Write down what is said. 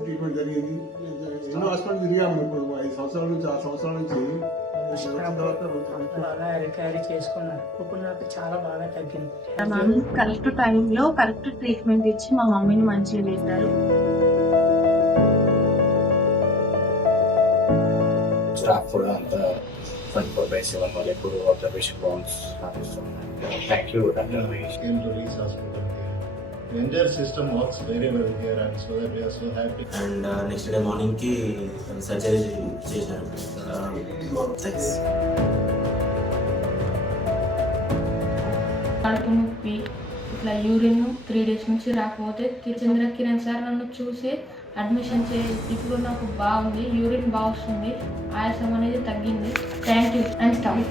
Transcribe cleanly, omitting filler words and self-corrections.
Treatment జరిగింది. ఎన్నో hospital తిరిగాము. ఇప్పుడు 5 సంవత్సరాల నుంచి 6 సంవత్సరాల నుంచి బాగా క్యారీ చేసుకున్నారు. ఇప్పుడు నాకు చాలా బాగా తగ్గింది. కరెక్ట్ టైంలో కరెక్ట్ ట్రీట్మెంట్ ఇచ్చి మా మమ్మీని మంచిగా చేశారు. స్టాఫ్ కూడా అంత పనిచేసే వాళ్ళు ఎప్పుడు అబ్జర్వేషన్ బాగుంది. Thank you doctor Mahesh. Came to Reach Hospital. The entire system works very well here, and so that we are so happy. And next day మార్నింగ్కి సర్జరీ చేశారు. థ్యాంక్స్. కడుపు నొప్పి ఇట్లా యూరిన్ 3 days నుంచి రాకపోతే కిరణ్ సార్ నన్ను చూసి అడ్మిషన్ ఇప్పుడు నాకు బాగుంది, యూరిన్ బాగా వస్తుంది, ఆయాసం అనేది తగ్గింది. Thank you and stop.